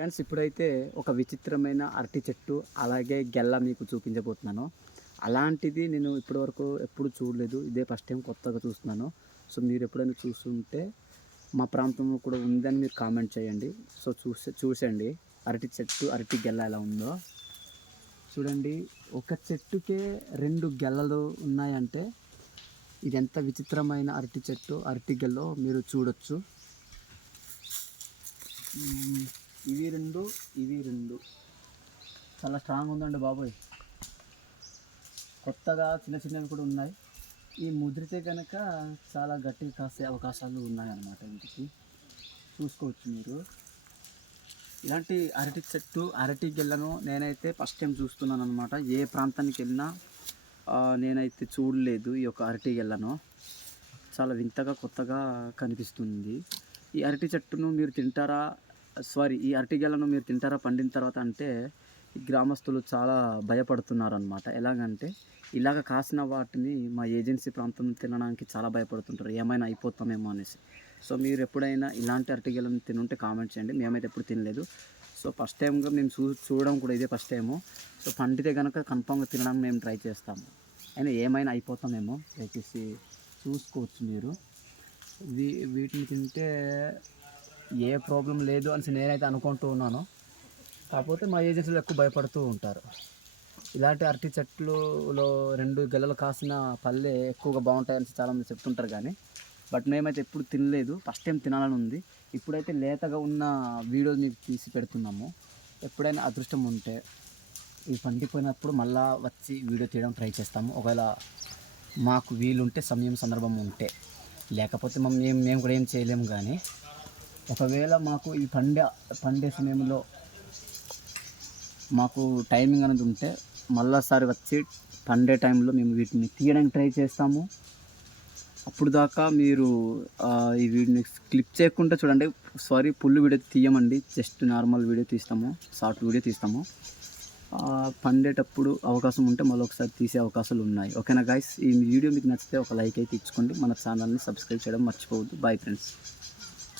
Friends, ఇప్పుడైతే ఒక విచిత్రమైన అరటి చెట్టు అలాగే గెల్ల మీకు చూపించబోతున్నాను. అలాంటిది నేను ఇప్పటివరకు ఎప్పుడు చూడలేదు. ఇదే ఫస్ట్ టైం కొత్తగా చూస్తున్నాను. సో మీరు ఎప్పుడైనా చూస్తుంటే మా ప్రాంతంలో కూడా ఉందని మీరు కామెంట్ చేయండి. సో చూసండి అరటి చెట్టు అరటి గెల్ల ఎలా ఉందో చూడండి. ఒక చెట్టుకే 2 గెల్లలు ఉన్నాయంటే ఇది ఎంత విచిత్రమైన అరటి చెట్టు అరటి గెల్లో మీరు చూడొచ్చు. ఇవి రెండు చాలా స్ట్రాంగ్ ఉందండి బాబోయ్. కొత్తగా చిన్న చిన్నవి కూడా ఉన్నాయి. ఈ ముదిరితే కనుక చాలా గట్టిగా కాసే అవకాశాలు ఉన్నాయన్నమాట. ఇంటికి చూసుకోవచ్చు మీరు. ఇలాంటి అరటి చెట్టు అరటి గెల్లను నేనైతే ఫస్ట్ టైం చూస్తున్నాను అనమాట. ఏ ప్రాంతానికి వెళ్ళినా నేనైతే చూడలేదు ఈ యొక్క అరటి గెల్లను. చాలా వింతగా కొత్తగా కనిపిస్తుంది. ఈ అరటి చెట్టును మీరు తింటారా, ఈ అరటి గెలను మీరు తింటారా పండిన తర్వాత అంటే ఈ గ్రామస్తులు చాలా భయపడుతున్నారనమాట. ఎలాగంటే ఇలాగ కాసిన వాటిని మా ఏజెన్సీ ప్రాంతం తినడానికి చాలా భయపడుతుంటారు, ఏమైనా అయిపోతామేమో అనేసి. సో మీరు ఎప్పుడైనా ఇలాంటి అరటి గెలను తినుంటే కామెంట్ చేయండి. మేమైతే ఎప్పుడు తినలేదు. సో ఫస్ట్ టైంగా మేము చూడడం కూడా ఇదే ఫస్ట్ టైము. సో పండితే కనుక కన్ఫామ్గా తినడానికి మేము ట్రై చేస్తాము. అయినా ఏమైనా అయిపోతామేమో దయచేసి చూసుకోవచ్చు మీరు. వీటిని తింటే ఏ ప్రాబ్లం లేదు అని నేనైతే అనుకుంటూ ఉన్నాను. కాకపోతే మా ఏజెన్సీలో ఎక్కువ భయపడుతూ ఉంటారు. ఇలాంటి అరటి చెట్లులో 2 గెలలు కాసిన పళ్ళే ఎక్కువగా బాగుంటాయని చాలామంది చెప్తుంటారు. కానీ బట్ మేమైతే ఎప్పుడు తినలేదు. ఫస్ట్ టైం తినాలని ఉంది. ఇప్పుడైతే లేతగా ఉన్న వీడియో మీకు తీసి పెడుతున్నాము. ఎప్పుడైనా అదృష్టం ఉంటే ఈ పండిపోయినప్పుడు మళ్ళీ వచ్చి వీడియో తీయడం ట్రై చేస్తాము. ఒకవేళ మాకు వీలుంటే సమయం సందర్భం ఉంటే, లేకపోతే మేము కూడా ఏం చేయలేము. కానీ ఒకవేళ మాకు ఈ పండే సమయంలో మాకు టైమింగ్ అనేది ఉంటే మళ్ళీసారి వచ్చి పండే టైంలో మేము వీటిని తీయడానికి ట్రై చేస్తాము. అప్పుడు దాకా మీరు ఈ వీడియోని క్లిప్ చేయకుండా చూడండి. ఫుల్ వీడియో తీయమండి, జస్ట్ నార్మల్ వీడియో తీస్తాము, షార్ట్ వీడియో తీస్తాము. పండేటప్పుడు అవకాశం ఉంటే మళ్ళీ ఒకసారి తీసే అవకాశాలు ఉన్నాయి. ఓకేనా గైస్? ఈ వీడియో మీకు నచ్చితే ఒక లైక్ అయితే ఇచ్చుకోండి. మన ఛానల్ని సబ్స్క్రైబ్ చేయడం మర్చిపోవద్దు. Bye friends.